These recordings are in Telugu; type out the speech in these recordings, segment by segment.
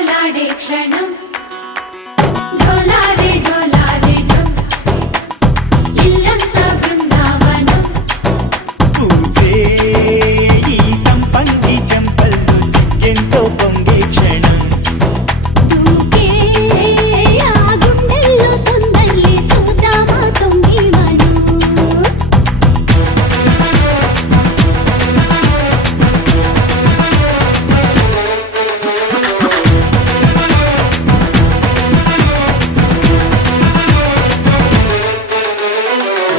కోలాటలాడే క్షణం ఢోలారే ఢోలారే ఢమ్ ఇల్లంతా బృందావనం పూసే ఈ సంపంగి చెంపల్లో సిగ్గెంతో పొంగే క్షణం దూకే ఆ గుండెల్లో తొందరలే చూద్దామా తొంగి మనం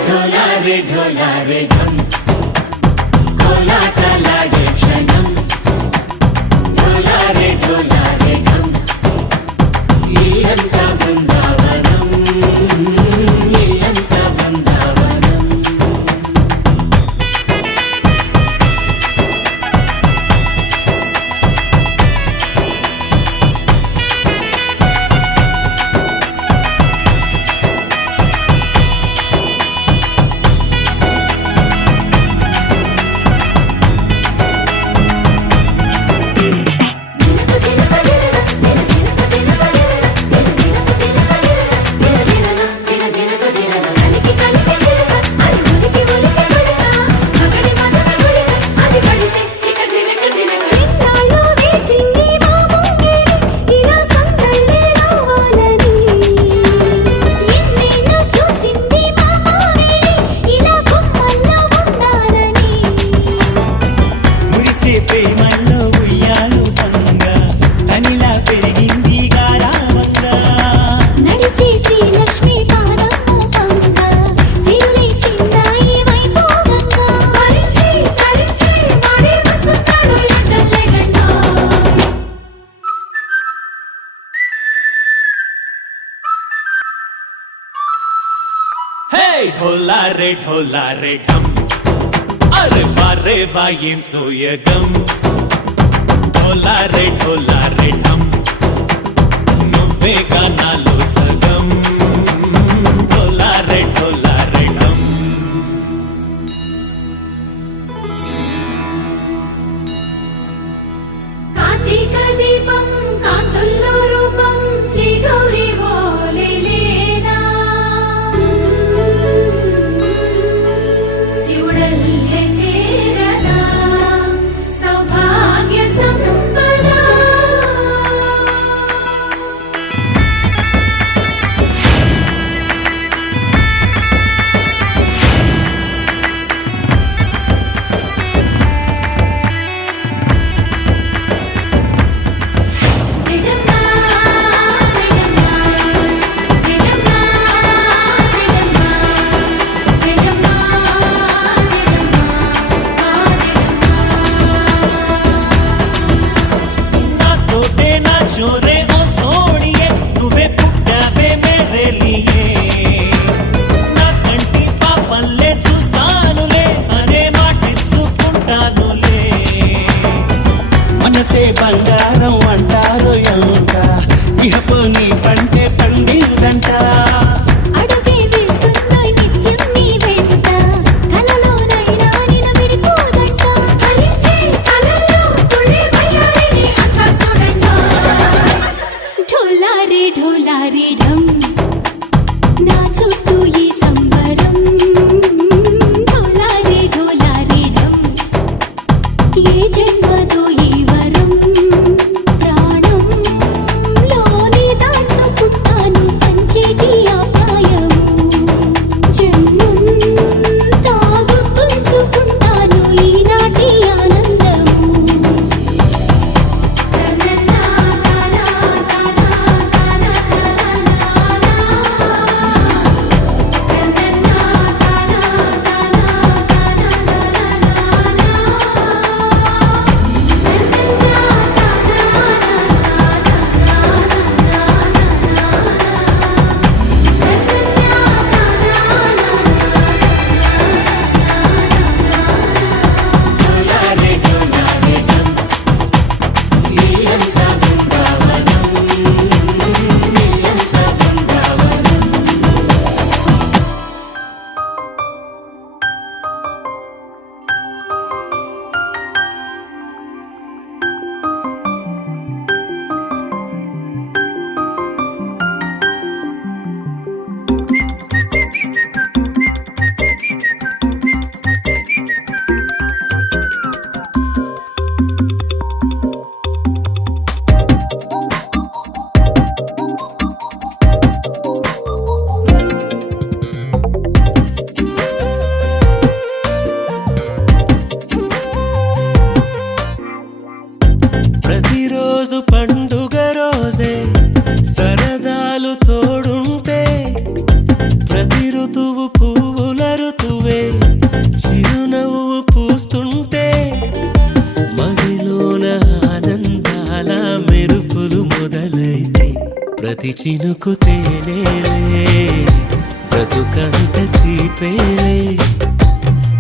ఢోలారే ఢోలారే ఢమ్ కోలాటలాడే క్షణం ఢోలారే ఢోలారే ఢమ్ ఇల్లంతా బృందావనం ఇల్లంతా బృందావనం మురిసే ప్రేమల్లో ఉయ్యాలు పంగా తనిలా పెరిగింది గారావంగా నడిచేసి లక్ష్మీ పాదము పంగా సిరులే చిందాయి వైభోగంగా పరిచి పరిచి వాడి వస్తున్నాడు లండన్లే గంటా హే ఢోలారే ఢోలారే ఢమ్ అరే వారే వాయేం సోయగం ఢోలారే ఢోలారే ఢమ్ నువ్వే గానాలో సగం ఢోలారే ఢోలారే ఢమ్ కార్తీక దీపం కాంతుల్లో రూపం శ్రీ గౌరీ ఓలేనా శివుడల్లే చేరదా సౌభాగ్య సంపద జయజమ్మా జయజమ్మా జయజమ్మా జయజమ్మా జయజమ్మా నా తోటే నా చోరే ఓ సోడియే నువ్వే పుట్టావే మేరే లియే నా కంటి పాపల్లే చూస్తానులే అనే మాటిచ్చుకుంటానులే మనసే బంగారం అంటారు ఎంత ఇహపు నీ పంటే పండిందంట అడుగే వేస్తుందోయ్ నిత్యం నీ వెంట కలలోనైనా నిన్ను విడిపోదంట ఫలించే కలల్లో తుళ్ళే వయ్యారిని అంతా చూడంట ఢోలారే ఢోలారే ఢమ్ నా చుట్టూ ఈ సంబరం ఢోలారే ఢోలారే ఢమ్ ఏ జన్మదో ఈ వరం ప్రాణం ప్రతి చినుకు తేనేలే బ్రతుకంత తీపేలే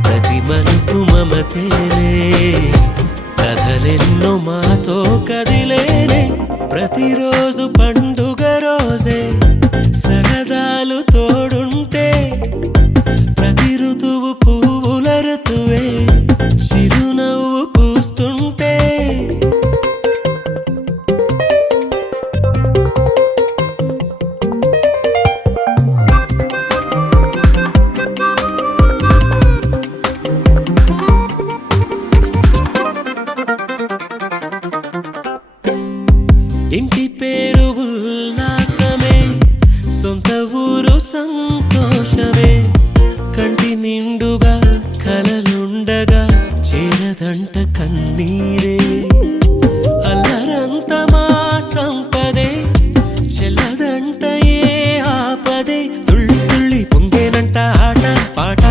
ప్రతి మలుపు మమతేలే కథలెన్నో మాతో కదిలేనే ప్రతిరోజు పండుగ రోజే సరదాలు తోడుంటే ప్రతి ఋతువు పువ్వుల ఋతువే చిరునవ్వు పూస్తుంటే ఇంటి పేరు ఉల్లాసమే సొంత ఊరు సంతోషమే కంటి నిండుగా కలలుండగా చేరదంట కన్నీరే అల్లరంత మా సంపదే చెల్లదంట ఏ ఆపదే తుళ్ళి తుళ్ళి పొంగేనంట ఆట పాట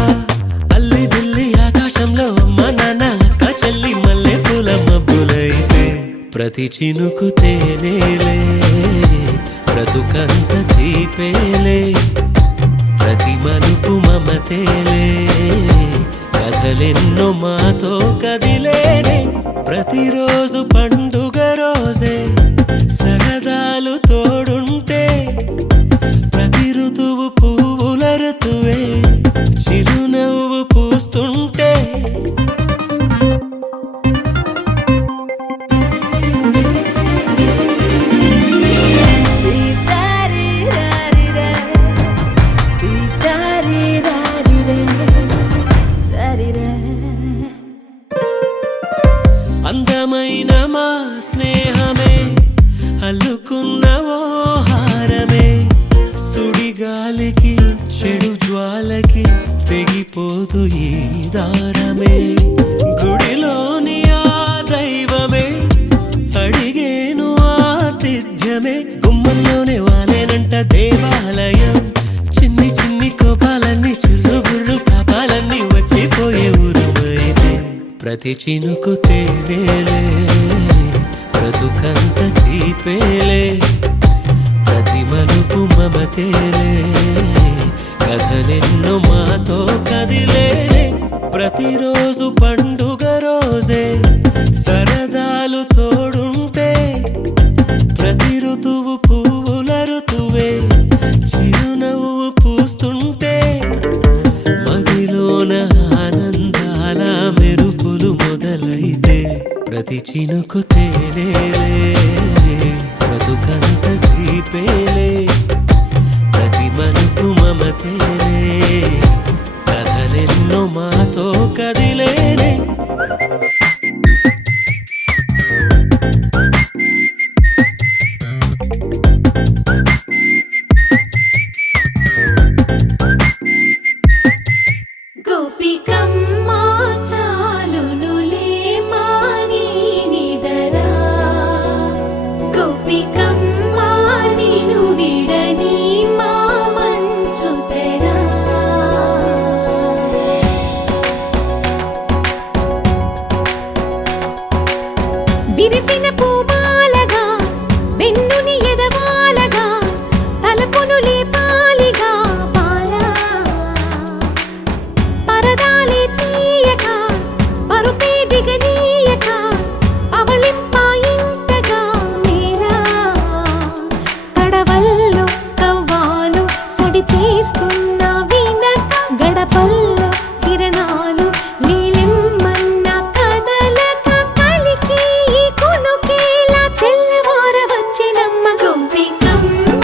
అల్లి బిల్లి ఆకాశంలో అమ్మ నాన్న అక్క చెల్లి మల్లె పూల మబ్బులైతే ప్రతి చినుకు తేనేలే బ్రతుకంత తీపేలే ప్రతి మలుపు మమతేలే కథలెన్నో మాతో కదిలేనే ప్రతిరోజు పండుగ రోజే సరదాలు తోడుంటే ప్రతి ఋతువు పువ్వుల ఋతువే చిరునవ్వు పూస్తుంటే అందమైన మా స్నేహమే అల్లుకున్న ఓ హారమే సుడిగాలికి చెడు జ్వాలకి తెగిపోదు ఈ దారమే గుడిలోని ఆ దైవమే అడిగేను ఆతిథ్యమే గుమ్మంలోనే వాలేనంట దేవాలయం చిన్ని చిన్ని కోపాలన్నీ చిరుబుర్రు పాపాలన్నీ వచ్చిపోయే ఊరుమైతే ప్రతి చినుకు తేనేలే బ్రతుకంత తీపేలే ప్రతి మలుపు మమతేలే కథలెన్నో మాతో కదిలేనే ప్రతిరోజు పండుగ రోజే సరదాలు తోడుంటే ప్రతి ఋతువు పువ్వుల ఋతువే చిరునవ్వు పూస్తుంటే మదిలోన ఆనందాల మెరుపులు మొదలైతే ప్రతి చినుకు తేనేలే బ్రతుకంత తీపేలే ప్రతి మలుపు మమతేలే కథలెన్నో మాతో కదిలేనే గోపికమ్మ చాలునులే మాని నిదరా గోపికమ్మ నిను విడని మా మంచు తెరా విరిసిన పూమాలగా వెన్నుని ఎదవాలగా తలపును లేపాలిగా బాలా పరదాలే తీయక పరుపే దిగనీయక అవలింపాయింతగా మేరా కడవల్లో కవ్వాలు సడి తీస్తున్న వీణత గడపల్లో కిరణాలు లీలిమ్మన్న కదలక కలికి ఈ కొనుకేలా తెల్లవార వచ్చినమ్మ గోపికమ్మ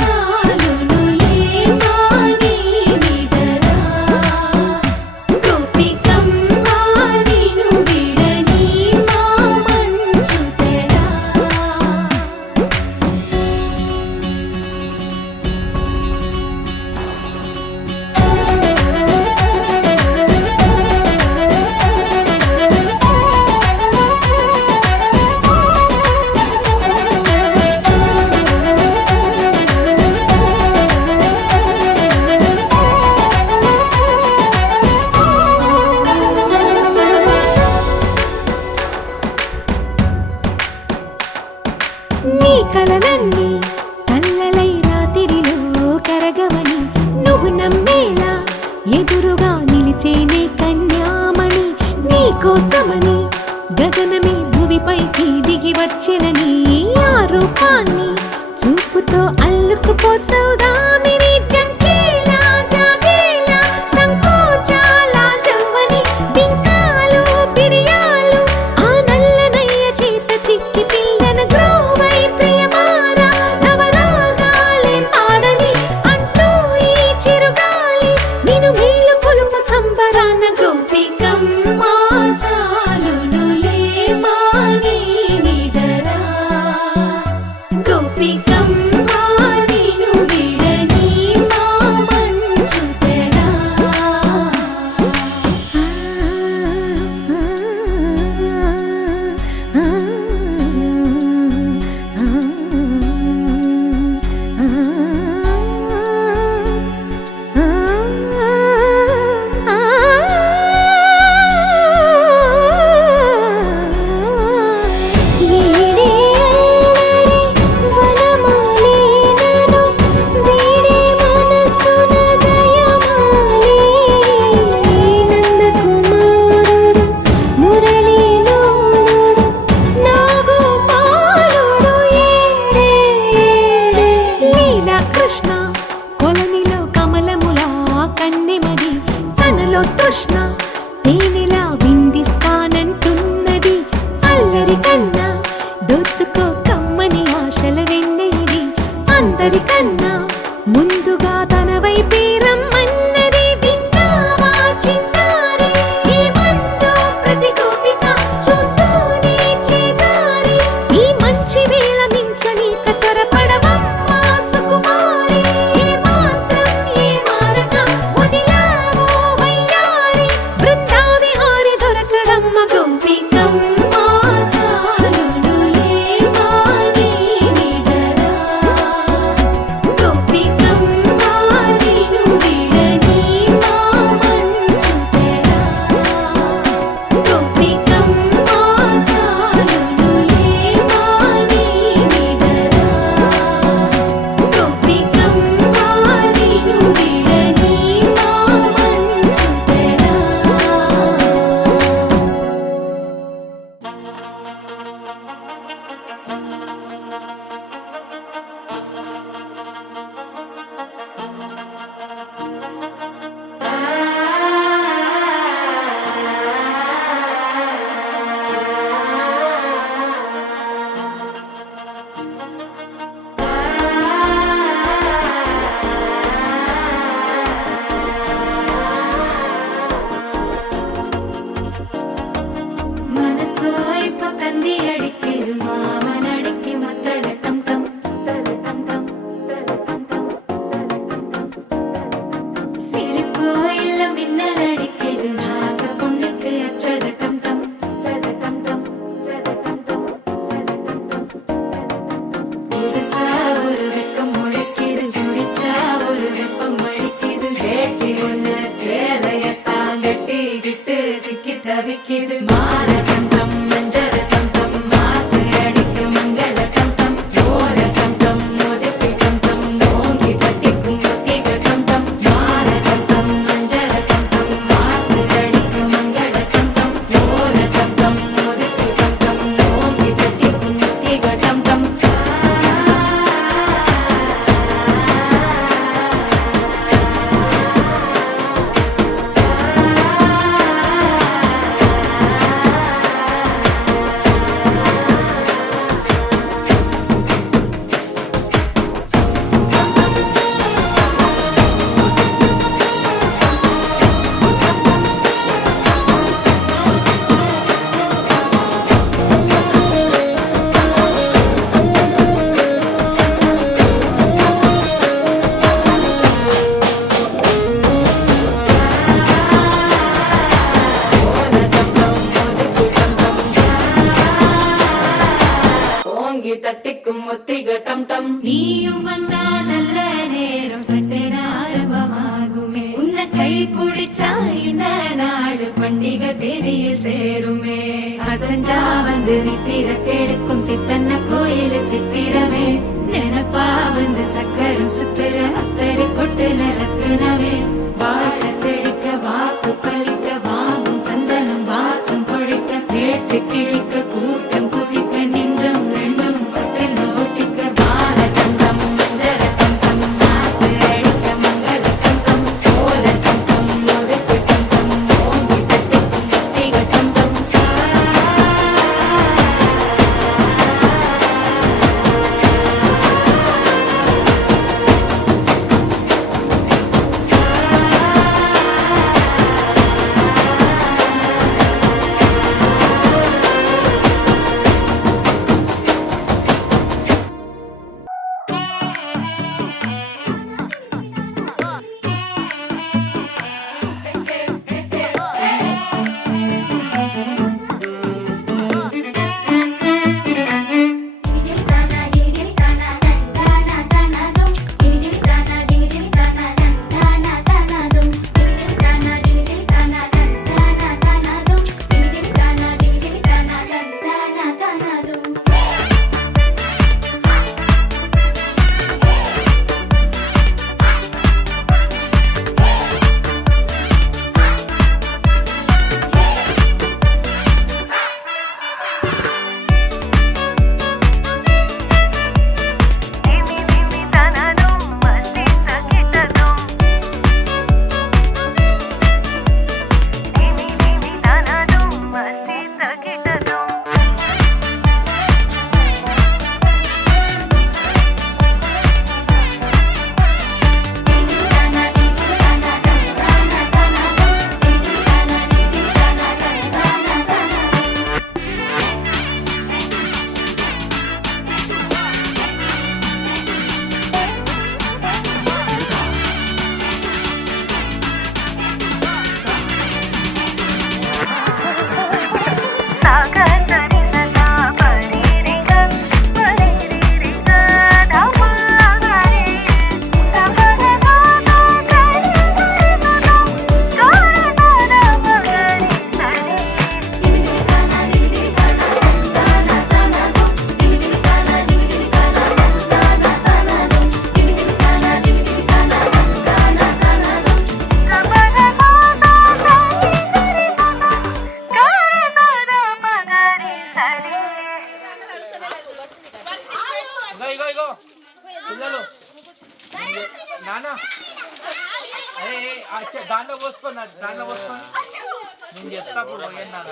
చాలునులే మాని నిదరా గోపికమ్మ నిను విడని మా మంచు తెరా నీ కలలన్నీ కళ్ళ ఎదురుగా నిలిచేనే కన్యామణి నీకోసమని గగనమే భూమిపైకి దిగి వచ్చినని ఆ రూపాన్ని చూపుతో అల్లుకుపోసౌదామిని జంకేలా జాగేలా సంకోచాల జవ్వని బింకాలు బిరియాలు ఆ నల్లనయ్య చేత చిక్కి పిల్లన గ్రోవై ప్రియమారా నవరాగాలే పాడని అంటూ ఈ చిరుగాలి నిన్ను మేలు కొలుపు సంబరాన గోపికమ్మ చాలునులే మాని నిదరా గోపికమ్మ నిన్ను విడని మా మంచు తెరా కృష్ణ కొలనిలో కమలములా కన్నెమది తనలో తృష్ణ తేనెలా విందిస్తానంటున్నది అల్లరి కన్నా దోచుకో కమ్మని ఆశల వెన్నెయిది అందరికన్నా ముందుగా తన వైపే రమ్మన్నది విన్నావా చిన్నారి ఏమందో ప్రతి గోపిక చూస్తూనే చేజారి ఈ మంచి వేళ మించని కతరపడవమ్మా సుకుమారి ఏ మాత్రం ఏ మారక వదిలావో వయ్యారి బృందావిహారి దొరకడమ్మ గోపికమ్మ చాలునులే మాని నిదరా గోపికమ్మ నిన్ను విడని మా మంచు తెరా గోపికమ్మ చాలునులే మాని నిదరా గోపికమ్మ నిన్ను విడని మా మంచు తెరా മനസ്സോ ഇപ്പൊ തന്തി അടിക്കരു മാമനടിക്ക് മത്തലട്ടം ടം തലട്ടം ടം തലട്ടം ടം സിരിപ്പോ ഇല്ല മിന്നലടിക്കരു ഹാസ പൊണ്ണുക്ക് അച്ചതട്ടം ടം ചതട്ടം ടം ചതട്ടം ടം ചതട്ടം ടം പുതുസാ ഒരു വെക്കം മുഴക്കിയത് കുടിച്ചാ ഒരു വെപ്പം മടിക്കിത് കേട്ടി ഒന്ന് സേലയത്താ ഗട്ടി വിട്ട് സിക്കി തവിക്കിത് മാലകണ്ഠം മഞ്ചരകണ്ഠം മാത്ത് അടിക്കും മംഗളകണ്ഠം ഓലകണ്ഠം മുതിപ്പികണ്ഠം ഓങ്കി പട്ടിക്കും മുത്തികണ്ഠം മാലകണ്ഠം മഞ്ചരകണ്ഠം മാത്ത് അടിക്കും മംഗളകണ്ഠം ഓലകണ്ഠം മുതിപ്പികണ്ഠം ഓങ്കി പട്ടിക്കും മുത്തികണ്ഠം தட்டிக்கும் முத்திகட்டம் டம் நீயும் வந்தா நல்ல நேரம் சட்டென ஆரம்பமாகுமே உன்னை கை பிடிச்சா இந்த நாடு பண்டிகை தேதியில் சேருமே அசஞ்சா வந்து நித்திர கெடுக்கும் சித்தன்ன கோயில் சித்திரமே நினப்பா வந்து சக்கரம் சுத்துற அத்தரி கொட்டு நிறத்துனவே வாழ செடி ఇగో ఇగో పిల్లలు నాన్న అరే దాంట్లో పోసుకోండి దాంట్లో పోసుకోండి నేను చెప్తా ఇప్పుడు పోయండి నాన్న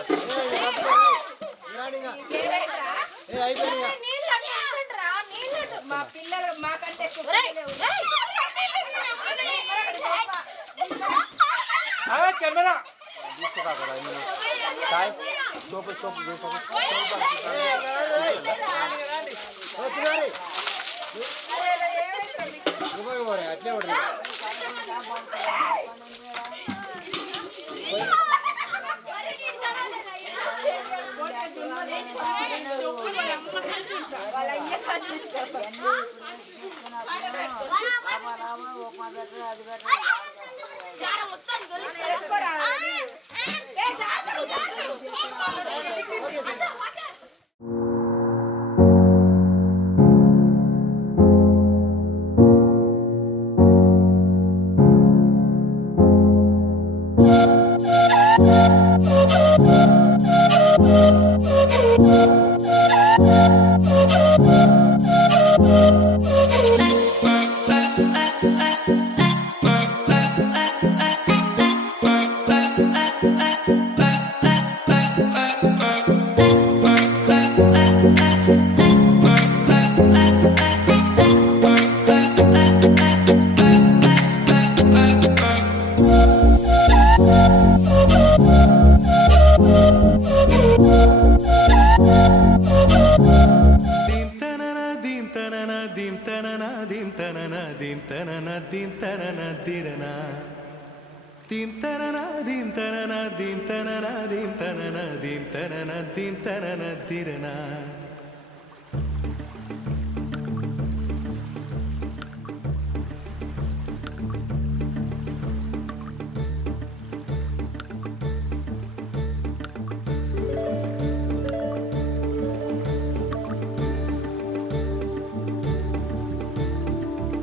మా పిల్లలు మాకంటే కెమెరా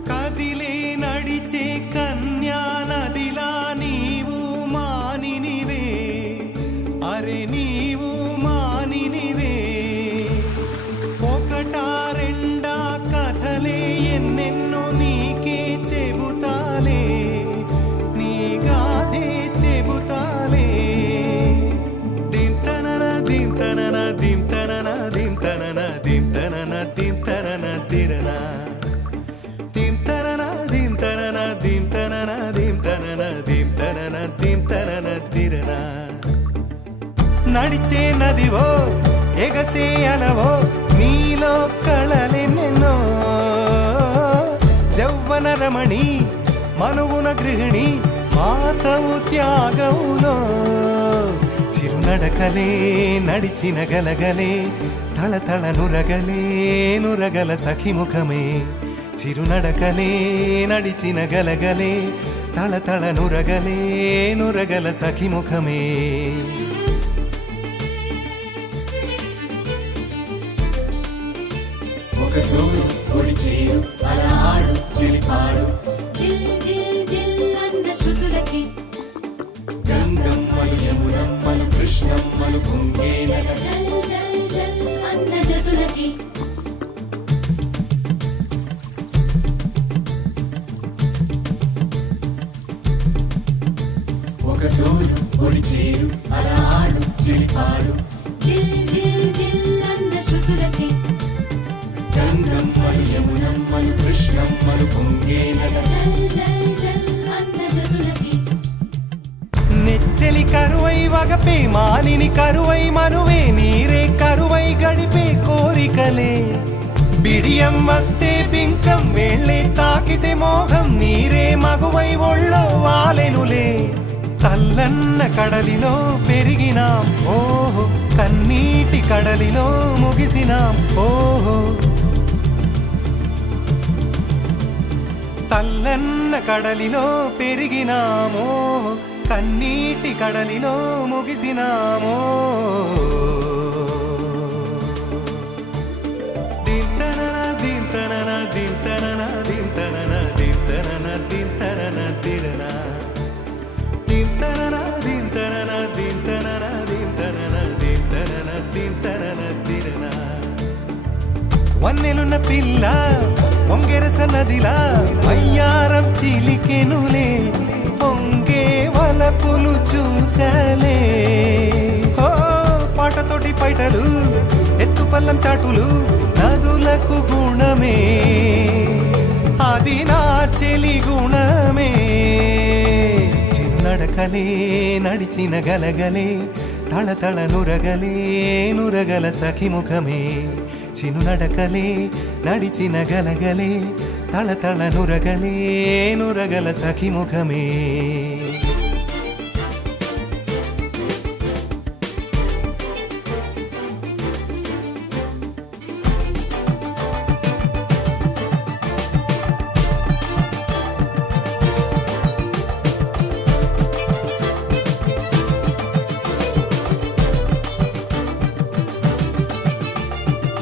కదిలే నడిచే కన్యా నదిలా నీవు మానినివే అరే నీవు మానినివే ఒకటా రెండా కథలే ఎన్నెన్నో నీకే చెబుతాలే నీ గాథే చెబుతాలే దింతనన దింతనన దింతనన దింతనన దింతనన దింతనన దిరనా నడిచే నదివో ఎగసే అలవో నీలో కళలెన్నెన్నో జవ్వన రమణి మనువున గృహిణి మాతవు త్యాగవులో చిరునడకలే నడిచిన గలగలే తళతళ నురగలే నురగల సఖిముఖమే చిరునడకలే నడిచిన గలగలే తళతళ నురగలే నురగల సఖిముఖమే ఒక జోరు ఒడి చేరు అలా ఆడు చెలిపాడు జిల్ జిల్ జిల్ అన్న శృతులకి గంగమ్మలు యమునమ్మలు కృష్ణమ్మలు కుంగేనట జల్ జల్ జల్ అన్న జతులకి ఒక జోరు ఒడి చేరు అలా ఆడు చెలిపాడు జిల్ జిల్ జిల్ అన్న శృతులకి గంగమ్మలు యమునమ్మలు కృష్ణమ్మలు పొంగేనట జల్ జల్ జల్ అన్న జతులకి నెచ్చెలి కరువై వగపే మానిని కరువై మనువే నీరే కరువై గడిపే కోరికలే బిడియం వస్తే బింకం వేళ్ళే తాకితే మోహం నీరే మగువై ఒళ్ళో వాలెనులే తల్లన్న కడలిలో పెరిగినాం ఓహో కన్నీటి కడలిలో ముగిసినాం ఓహో తల్లన్న కడలిలో పెరిగినామో కన్నీటి కడలిలో ముగిసినామో దింతనన దింతనన దింతనన దింతనన దింతనన దింతనన దిరనా దింతనన దింతనన దింతనన దింతనన దింతనన దింతనన దిరనా వన్నె వన్నెలున్న పిల్ల పొంగెరస నదిలా అయ్యారం చిలికెనులే పొంగే వలపులు చూసలే ఓ పాటతోటి పైటలు ఎత్తు పల్లం చాటులు నదులకు గుణమే అది నా చెలి గుణమే చిరునడకలే నడిచిన గలగలే తళతళ నురగలే నురగల సఖిముఖమే చినునడకలే నడిచిన గలగలే తళతళ నురగలే నురగల సఖిముఖమే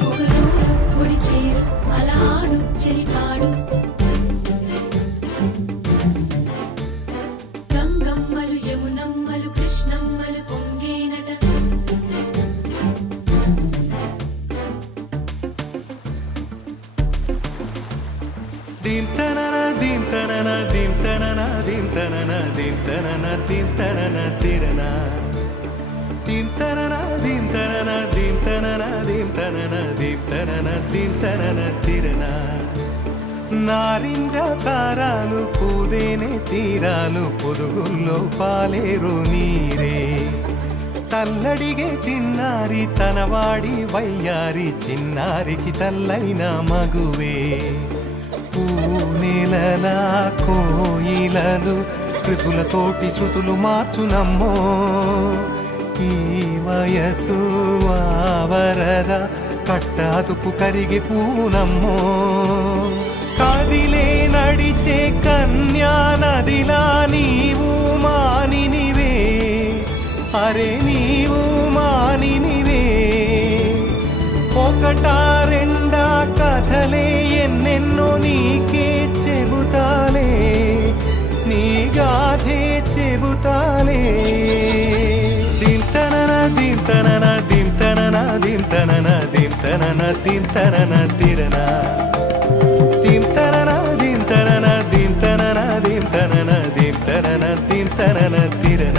ఒక సూరు ఒడి చేరు అలా ఆడు చెలిపాడు గంగమ్మలు యమునమ్మలు కృష్ణమ్మలు పొంగేనట దింతనన దింతనన దింతనన దింతనన దింతనన దింతనన తిరన దింతనన దింతనన దింతనన దింతనన దింతనన దింతనన తిరన నారింజ సారాలు పూదేనే తీరాలు పొదుగుల్లో పాలేరు నీరే తల్లడిగే చిన్నారి తనవాడి వయ్యారి చిన్నారికి తల్లైన మగువే పూనెలలా కోయిలలు కృతులతోటి శృతులు మార్చునమ్మో ఈ వయసు ఆవరద కట్టాదుపు కరిగి పూనమ్మో కదిలే నడిచే కన్యా నదిలా నీవు మానినివే అరే నీవు మానినివే ఒకటా రెండా కథలే ఎన్నెన్నో నీకే చెబుతాలే నీ గాథే చెబుతాలే దింతనన దింతనన దింతనన దింతనన దింతనన దింతనన తిరన దింతనన దింతనన దింతనన దింతనన దింతనన దింతనన తిరన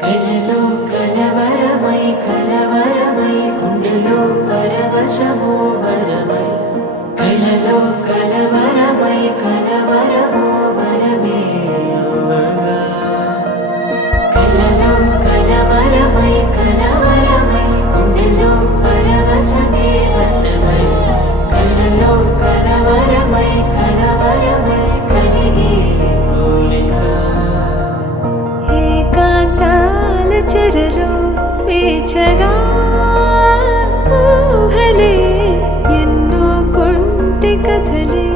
కలలో కలవరమై కలవరమై గుండెలో పరవశమో వరమై కలలో కలవరమై కలవరమో వరమే అవ్వగా కలలో కలవరమై కలవరమై గుండెలో పరవశమే వశమై కలలో కలవరమై కలవరమై కలిగే కోరిక ఏకాంతాల చెరలో స్వేచ్ఛగా ఊహలే ఎన్నో కొంటి కథలే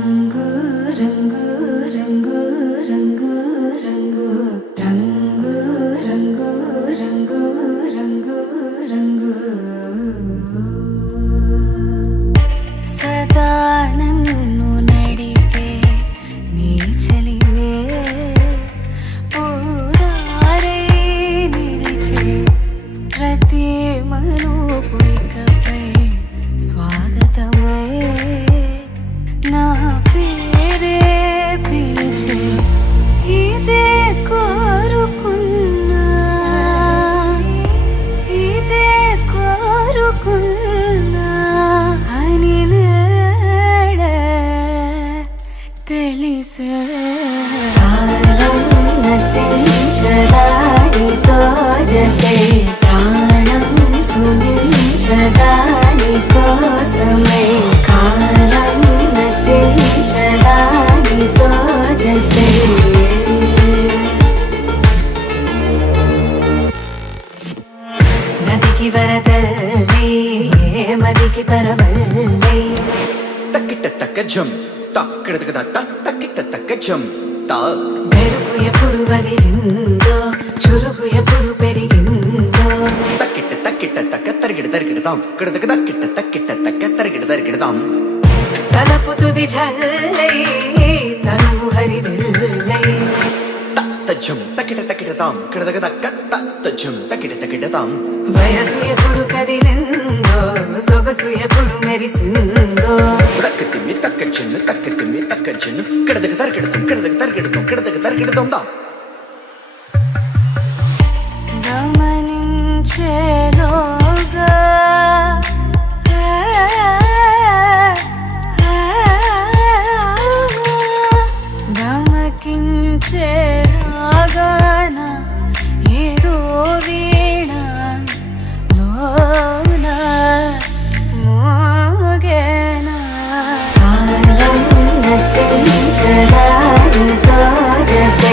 రంగు రంగు రంగు రంగు రంగు రంగు రంగు రంగు రంగు రంగు సదా నన్ను నడిపే నీ చలివే పూరారే నిలిచే ప్రతి మలుపు ఇకపై స్వాగతమై నా పేరే పిలిచే ఇదే కోరుకున్నా ఇదే కోరుకున్నా అని నేడే తెలిసే కాలం నటించదానితో జతే ప్రాణం సుమించదాని కోసమై కాలం నటించదానితో జతే నదికి వరదల్లి మదికి పరవల్లి తక్కిట తక్క జం తక్కిడతక దత్త తక్కిట తక్క జం తా మెరుపు ఎప్పుడు వదిలిందో చురుకు ఎప్పుడు పెరిగిందో తక్కిట తక్కిట తక్క తరిగిడ తరిగిడతాం కిడతక తక్కిట తక్కిట తక్క తరిగిడ తరిగిడతాం తలపు తుది జల్లై తనువు హరివిల్లై తత్త జం తక్కిట తక్కిడతాం కిడతక తక్క తత్త జం తక్కిట తక్కిడతాం వయసు ఎప్పుడు కదిలిందో సొగసు ఎప్పుడు మెరిసిందో తక్క తిమ్మి తక్క జన్ను తక్క తిమ్మి తక్క జన్ను కిడతక తరిగిడతాం కిడతక తరిగిడతాం కిడతక తరిగిడతాం దా గమనించేలోగా గమకించేలాగాన ఏదో వీణ లోన మోగేనా కాలం నటించదానితో జతే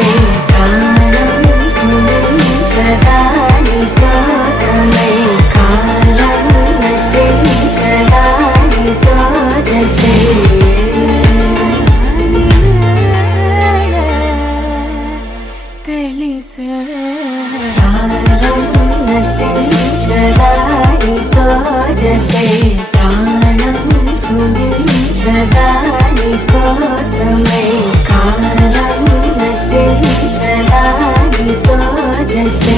ప్రాణం సుమించదాని కోసమై కాలం నటించదానితో జతే అని నేడే తెలిసే కాలం నటించదానితో జతే ప్రాణం సుమించదాని కోసమై కాలం నటించదానితో జతే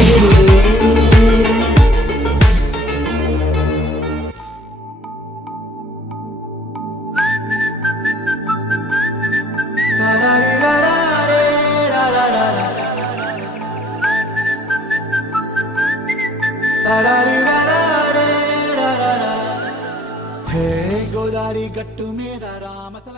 హే గోదారి గట్టు మీద రామసల